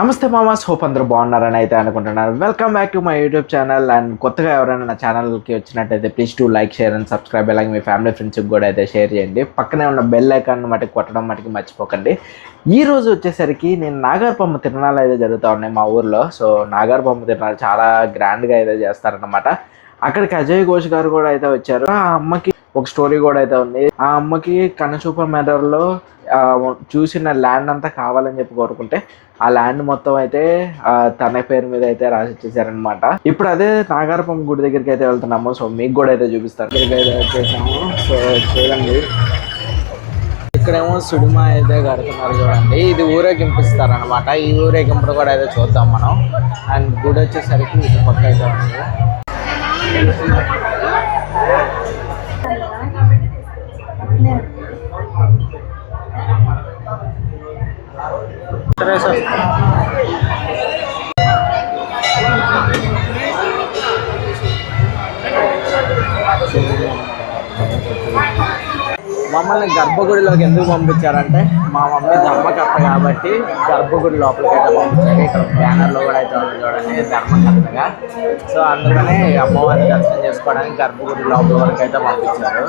నమస్తే మామాస్, హోప్ అందరూ బాగున్నారని అయితే అనుకుంటున్నాను. Welcome back to my YouTube channel. And కొత్తగా ఎవరైనా నా ఛానల్కి వచ్చినట్టయితే please to like, share and subscribe. అలాగే మీ ఫ్యామిలీ ఫ్రెండ్స్కి కూడా అయితే షేర్ చేయండి. పక్కనే ఉన్న బెల్ ఐకాన్ మటుకు కొట్టడం మటుకు మర్చిపోకండి. ఈ రోజు వచ్చేసరికి నేను నాగార్పమ్మ తిరణాలు అయితే జరుగుతూ ఉన్నాయి మా ఊర్లో. సో నాగార్పమ్మ తిరణాలు చాలా గ్రాండ్గా అయితే చేస్తారనమాట. అక్కడికి అజయ్ ఘోష్ గారు కూడా అయితే వచ్చారు. ఆ అమ్మకి ఒక స్టోరీ కూడా అయితే ఉంది. ఆ అమ్మకి కన్నచూప మెదడులో చూసిన ల్యాండ్ అంతా కావాలని చెప్పి కోరుకుంటే ఆ ల్యాండ్ మొత్తం అయితే తన పేరు మీద అయితే రాసి ఇచ్చేసారనమాట. ఇప్పుడు అదే నాగార్పమ్మ గుడి దగ్గరికి అయితే వెళ్తున్నాము. సో మీకు కూడా అయితే చూపిస్తాను. దగ్గరికి అయితే వచ్చేసాము. సో చూడండి, ఇక్కడేమో సుడిమా అయితే కడుతున్నారు చూడండి. ఇది ఊరేగింపిస్తారనమాట. ఈ ఊరేగింపుడు కూడా అయితే చూద్దాం మనం. అండ్ గుడి వచ్చేసరికి ఇటు పక్క అయితే ఉంది. మమ్మల్ని గర్భగుడిలోకి ఎందుకు పంపించారంటే మా మమ్మీ ధర్మకర్త కాబట్టి గర్భగుడి లోపలికి అయితే పంపించారు. ఇక్కడ బ్యానర్లో కూడా అయితే ఉంది చూడండి, ధర్మకర్తగా. సో అందుకనే అమ్మవారిని దర్శనం చేసుకోవడానికి గర్భగుడి లోపల వరకు అయితే పంపించారు.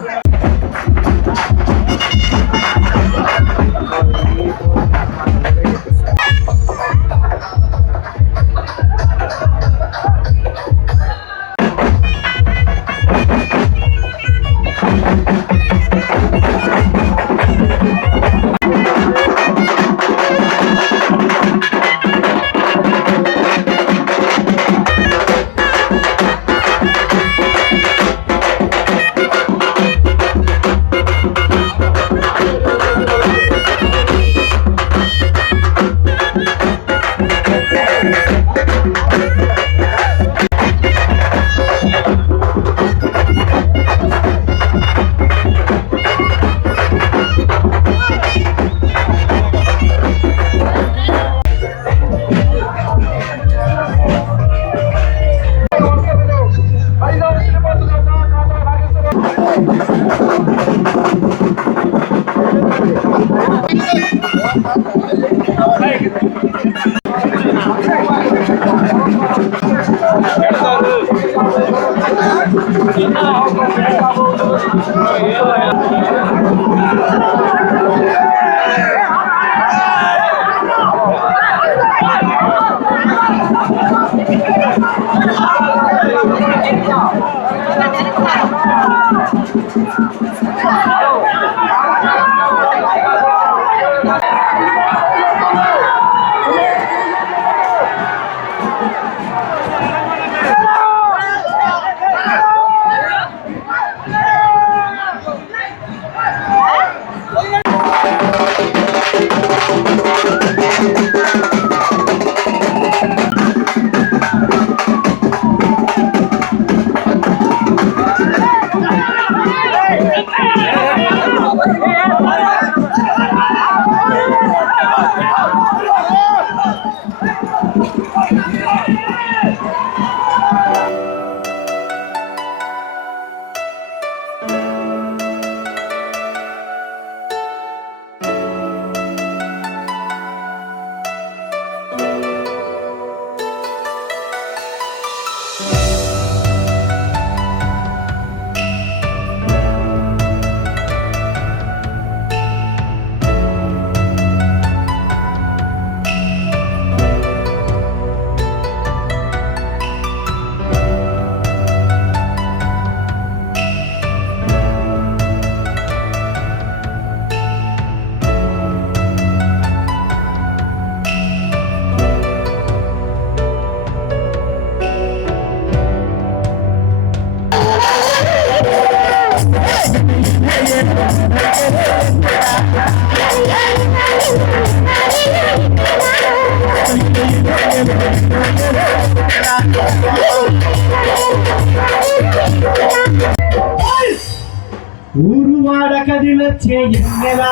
ఊరువాడ కదిలొచ్చే ఎన్నెలా,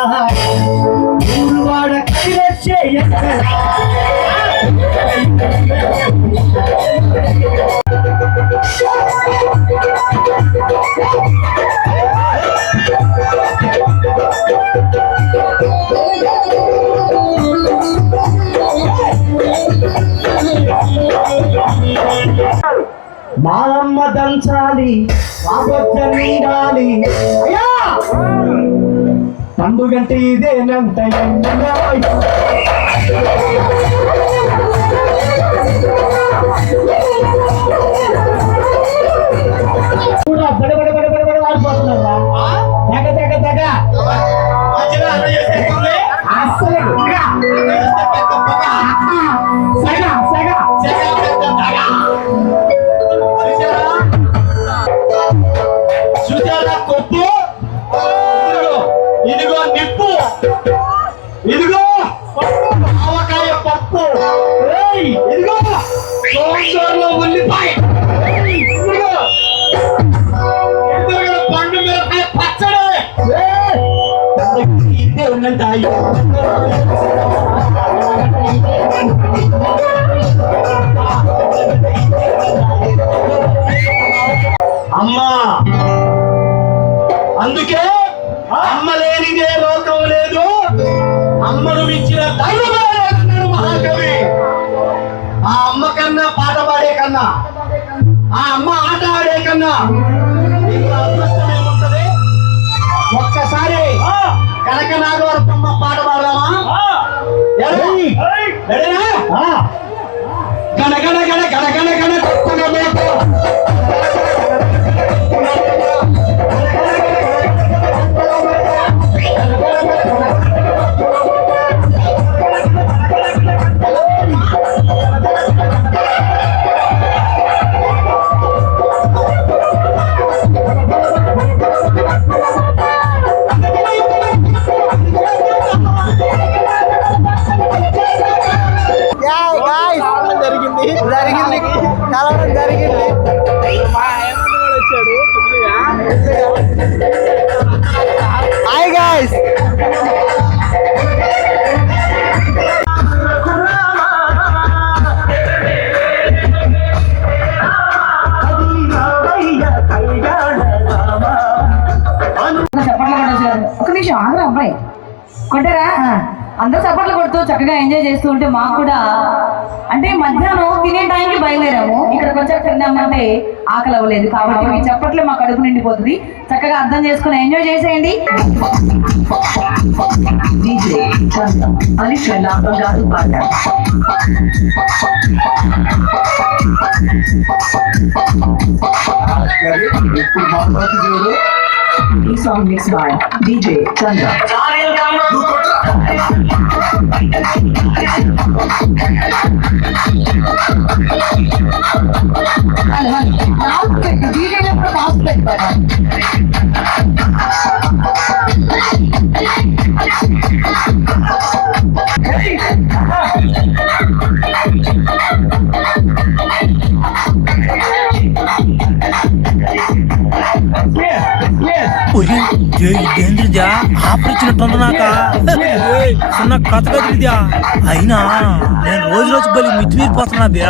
ఊరువాడ కదిలొచ్చే ఎన్నెలా. మా అమ్మ దంచాలి మా బొచ్చ నిండాలి అయ్యా పండుగంటే ఇదేనంట కూడా బడబడ ఆడిపోతున్నారా తెగ తెగ తెగ అస్సలు సెగ సెగ చూసారా కొప్పు ఇదిగో నిప్పు ఇదిగో ఆవకాయ పప్పు ఇదిగో సోమవారంలో ఉల్లిపాయ ఇదిగో పండు మిరపకాయ పచ్చడి ఇదే ఉన్నంత అమ్మా అందుకే అమ్మ లేనిదే లోకం లేదు అమ్మను మించిన దైవమే లేదన్నాడు మహాకవి ఆ అమ్మ కన్నా పాట పాడే కన్నా ఆ అమ్మ ఆట ఆడే కన్నా ఇంకా అదృష్టం ఏముంటది ఒక్కసారి కనక నాగవరపమ్మ పాట పాడదామా గణ గణ గణ గణ గణ గణ గొప్పగా మేపు ఒక నిమిషం ఆగరా అబ్బాయి కొట్టారా అందరూ సపోర్ట్లు కొడుతూ చక్కగా ఎంజాయ్ చేస్తూ ఉంటే మాకు కూడా అంటే మధ్యాహ్నం తినే టైంకి బయలుదేరాము ఇక్కడికి వచ్చాక తిందామంటే ఆకలి అవ్వలేదు కాబట్టి మీ చప్పట్లే మా కడుపు నిండిపోతుంది చక్కగా అర్థం చేసుకుని ఎంజాయ్ చేసేయండి. ఈ సాంగ్ మిక్స్ బై DJ చంద్ర. ఇదేంద్రిద్యా ఆపరిచినట్టుంది నాక చిన్న కథ కదిలిద్యా అయినా నేను రోజు బలి మితిమీరిపోతున్నా బే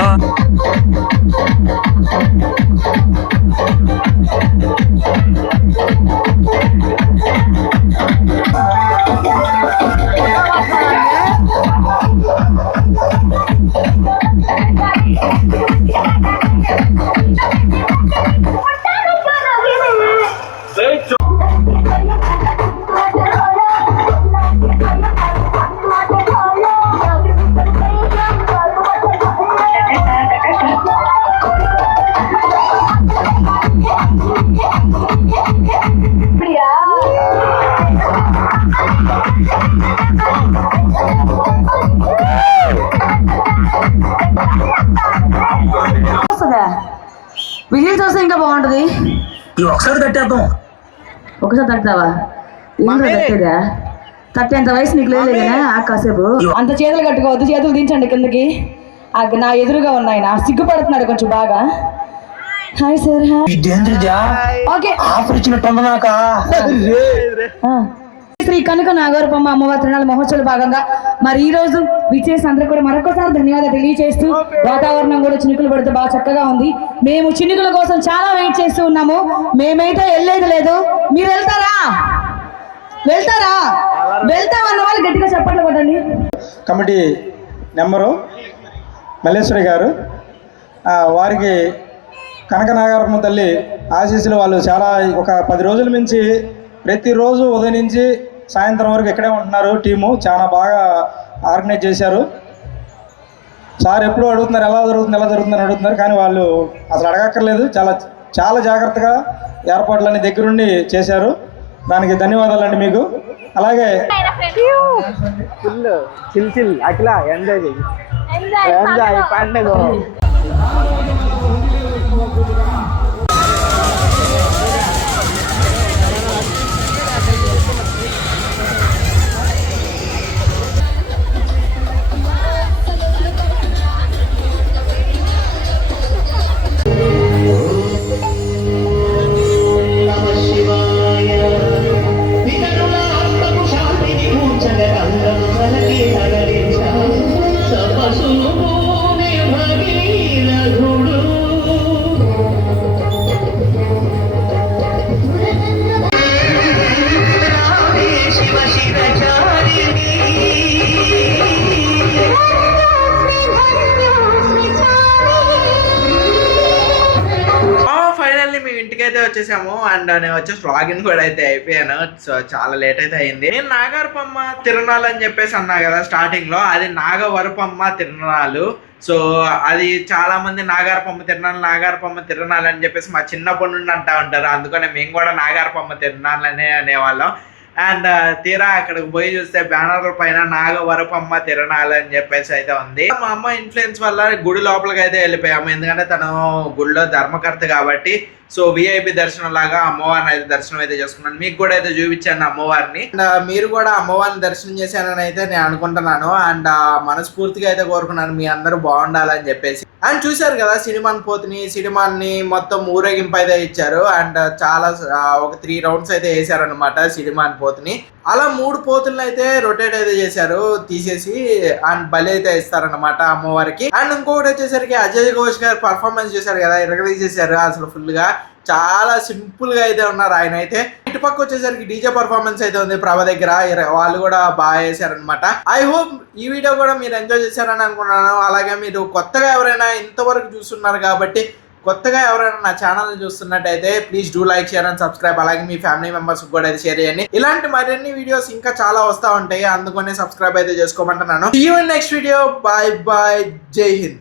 విజిల్ చూస్తే ఇంకా బాగుంటది. ఒకసారి తట్టేద్దాం. ఒకసారి తట్టుతావా? ఏంటో తట్టేదా? తట్టేంత వయసు నీకు లేదు కదా కాసేపు. అంత చేతులు కట్టుకోవద్దు, చేతులు దించండి కిందకి. నా ఎదురుగా ఉన్నాయి నా సిగ్గుపడుతున్నాడు కొంచెం బాగా. Hi sir. ఓకే ఆపరిచినట్టుంది నాక. శ్రీ కనుక నాగవరపమ్మ అమ్మవారి తిరునాళ్ళ మహోత్సవాల భాగంగా మరి ఈ రోజు విచ్చేసిన అందరూ కూడా మరొకసారి ధన్యవాదాలు తెలియజేస్తూ వాతావరణం కూడా చినుకులు పడితే బాగా చక్కగా ఉంది. మేము చినుకుల కోసం చాలా వెయిట్ చేస్తూ ఉన్నాము. మేమైతే వెళ్ళేది లేదు. మీరు వెళ్తారా? వెళ్తామన్న వాళ్ళు గట్టిగా చప్పట్లు కొట్టండి. కమిటీ నెంబరు మల్లేశ్వరి గారు. వారికి కనకనాగరమ్మ తల్లి ఆశీస్సులు. వాళ్ళు చాలా ఒక 10 రోజుల నుంచి ప్రతిరోజు ఉదయం నుంచి సాయంత్రం వరకు ఇక్కడే ఉంటున్నారు. టీము చాలా బాగా ఆర్గనైజ్ చేశారు. సార్ ఎప్పుడూ అడుగుతున్నారు ఎలా జరుగుతుందని అడుగుతున్నారు, కానీ వాళ్ళు అసలు అడగక్కర్లేదు. చాలా జాగ్రత్తగా ఏర్పాట్లన్నీ దగ్గరుండి చేశారు. దానికి ధన్యవాదాలండి మీకు. అలాగే చిల్ అఖిల ఎంజాయ్ పండుగ. మీ ఇంటికైతే వచ్చేసాము అండ్ నేను వచ్చేసి లాగిన్ కూడా అయితే అయిపోయాను. సో చాలా లేట్ అయితే అయింది. నేను నాగవరపమ్మ తిరునాళ్ళు అని చెప్పేసి అన్నా కదా స్టార్టింగ్ లో, అది నాగవరపమ్మ తిరునాళ్ళు. సో అది చాలా మంది నాగారపమ్మ తిరునాళ్ళు అని చెప్పేసి మా చిన్నప్పటి నుండి అంటా ఉంటారు. అందుకనే మేము కూడా నాగారపమ్మ తిరునాళ్ళు అనేవాళ్ళం. అండ్ తీరా అక్కడికి పోయి చూస్తే బ్యానర్ల పైన నాగవరపమ్మ తిరునాళ్ళు అని చెప్పేసి అయితే ఉంది. మా అమ్మ ఇన్ఫ్లుయెన్స్ వల్ల గుడి లోపలికి అయితే వెళ్ళిపోయాము, ఎందుకంటే తను గుడిలో ధర్మకర్త కాబట్టి. సో విఐపి దర్శనం లాగా అమ్మవారిని అయితే దర్శనం అయితే చేసుకున్నాను. మీకు కూడా అయితే చూపించాను అమ్మవారిని. అండ్ మీరు కూడా అమ్మవారిని దర్శనం చేశానని అయితే నేను అనుకుంటున్నాను. అండ్ మనస్ఫూర్తిగా అయితే కోరుకున్నాను మీ అందరూ బాగుండాలని చెప్పేసి. అండ్ చూశారు కదా సినిమాని మొత్తం ఊరేగింపు అయితే ఇచ్చారు. అండ్ చాలా ఒక 3 రౌండ్స్ అయితే వేసారనమాట సినిమాన్ పోతుని. అలా 3 పోతులను అయితే రొటేట్ అయితే చేశారు తీసేసి. అండ్ బలి అయితే ఇస్తారనమాట అమ్మవారికి. అండ్ ఇంకొకటి వచ్చేసరికి అజయ్ ఘోష్ గారు పర్ఫార్మెన్స్ చేశారు కదా, ఇరగదీసేశారు అసలు ఫుల్ గా. చాలా సింపుల్ గా అయితే ఉన్నారు ఆయన అయితే. ఇటుపక్క వచ్చేసరికి డీజే పర్ఫార్మెన్స్ అయితే ఉంది ప్రభ దగ్గర, వాళ్ళు కూడా బాగా చేశారనమాట. ఐ హోప్ ఈ వీడియో కూడా మీరు ఎంజాయ్ చేశారని అనుకున్నాను. అలాగే మీరు కొత్తగా ఎవరైనా ఇంతవరకు చూస్తున్నారు కాబట్టి, కొత్తగా ఎవరైనా నా ఛానల్ చూస్తున్నట్టయితే please do like, share and subscribe. అలాగే మీ ఫ్యామిలీ మెంబర్స్ కూడా అయితే షేర్ చేయండి. ఇలాంటి మరిన్ని వీడియోస్ ఇంకా చాలా వస్తూ ఉంటాయి, అందుకనే సబ్స్క్రైబ్ అయితే చేసుకోమంటున్నాను. See you in next video. Bye bye, Jai Hind.